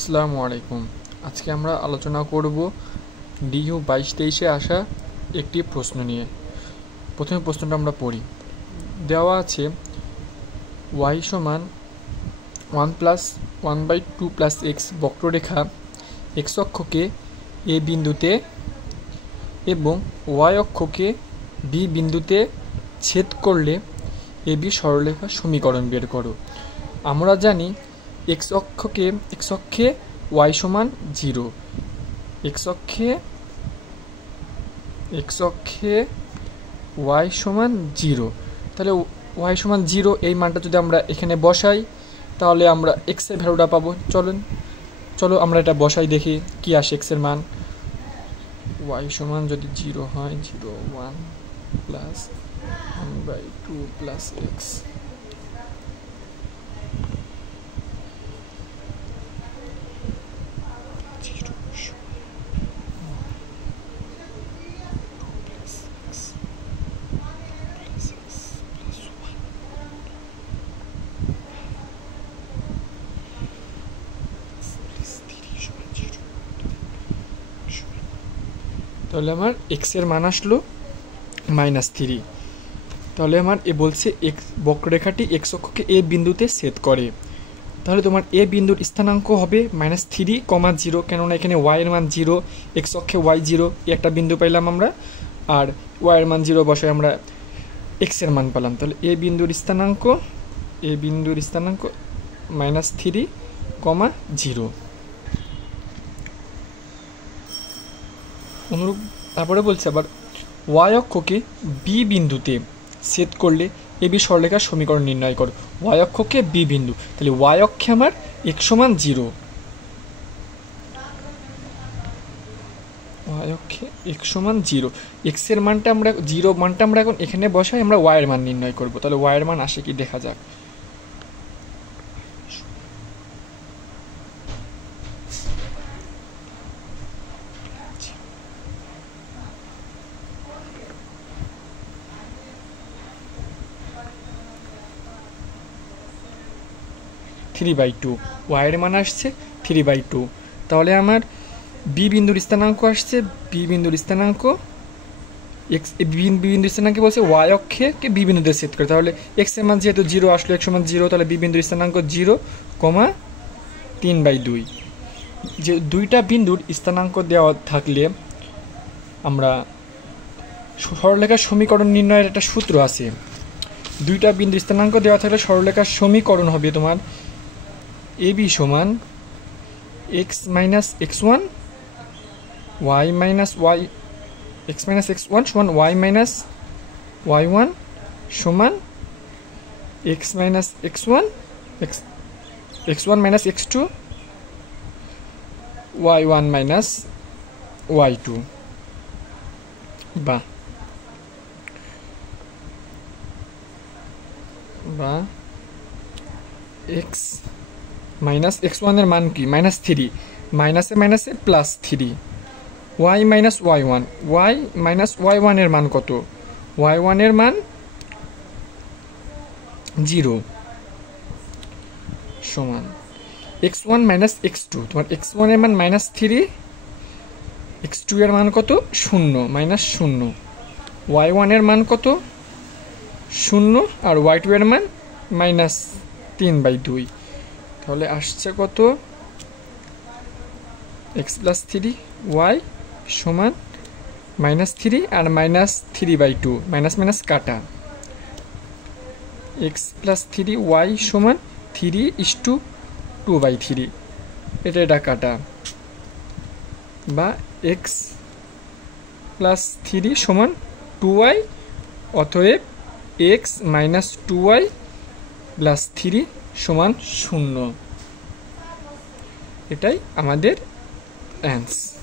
আসসালামু আলাইকুম। আজকে আমরা আলোচনা করব ডিইউ 22-23-এ আসা একটি প্রশ্ন নিয়ে। প্রথমে প্রশ্নটা আমরা পড়ি। দেওয়া আছে y সমান 1 প্লাস 1/2 প্লাস এক্স বক্ররেখা এক্স অক্ষকে এ বিন্দুতে এবং y অক্ষকে বি বিন্দুতে ছেদ করলে এ বি সরলরেখার সমীকরণ বের করো। আমরা জানি x অক্ষে y সমান 0, x অক্ষে y সমান 0। তাহলে y সমান 0 এই মানটা যদি আমরা এখানে বসাই তাহলে আমরা x এর ভ্যালুটা পাবো। চলো আমরা এটা বসাই, দেখি কি আসে x এর মান। y সমান যদি 0 হয় 0 1 প্লাস 1/2 প্লাস এক্স, তাহলে আমার x এর মান আসলো -3। তাহলে আমার বলছে বক্ররেখাটি x অক্ষকে এ বিন্দুতে ছেদ করে। তাহলে তোমার এ বিন্দুর স্থানাঙ্ক হবে -3, 0, কেননা এখানে y এর মান 0, x অক্ষে y 0, একটা বিন্দু পাইলাম আমরা, আর y এর মান 0 বসায় আমরা x এর মান পেলাম। তাহলে এ বিন্দুর স্থানাঙ্ক -3, 0। অনুরূপ তারপরে বলছে আবার y অক্ষকে বি বিন্দুতে ছেদ করলে এ বি সরলরেখার সমীকরণ নির্ণয় করো। y অক্ষকে বি বিন্দু, তাহলে y অক্ষে আমার x সমান 0, y অক্ষে x সমান 0, x এর মানটা আমরা 0 মানটা আমরা এখন এখানে বসাই, আমরা y এর মান নির্ণয় করব। তাহলে y এর মান আসে কি দেখা যাক। y এর মান আসছে 3/2। তাহলে আমার বি বিন্দুর স্থানাঙ্ক আসছে, বি বিন্দুর স্থানাঙ্কে বলছে y অক্ষে বি বিন্দুতে ছেদ করে। তাহলে x এর মান যেহেতু 0 আসলো, x সমান 0, তাহলে বি বিন্দুর স্থানাঙ্ক 0, 3/2। যে দুইটা বিন্দুর স্থানাঙ্ক দেওয়া থাকলে আমরা সরলরেখার সমীকরণ নির্ণয়ের একটা সূত্র আছে। দুইটা বিন্দুর স্থানাঙ্ক দেওয়া থাকলে সরলরেখার সমীকরণ হবে তোমার এ বি সমান x minus x1 y minus y, x minus x1 সমান y মাইনাস y1 সমান x minus x1 x1 minus x2 y1 minus y2 বা x মাইনাস x1 এর মান কি -3, মাইনাসে মাইনাসে +3, y minus y1, y minus y1 এর মান কত? y1 এর মান 0 সমান x1 মাইনাস x2, তোমার x1 এর মান -3, x2 এর মান কত? 0, -0, y1 এর মান কত? 0, আর y2 এর মান -3/2। তাহলে আসছে কত? x প্লাস 3 y সমান -3 আর -3/2, মাইনাস মাইনাস কাটা, x প্লাস 3 y সমান 3:2/3, এটা কাটা, বা x প্লাস 3 সমান 2y, অতএব x মাইনাস 2y প্লাস 3 সমান 0। এটাই আমাদের অ্যান্সার।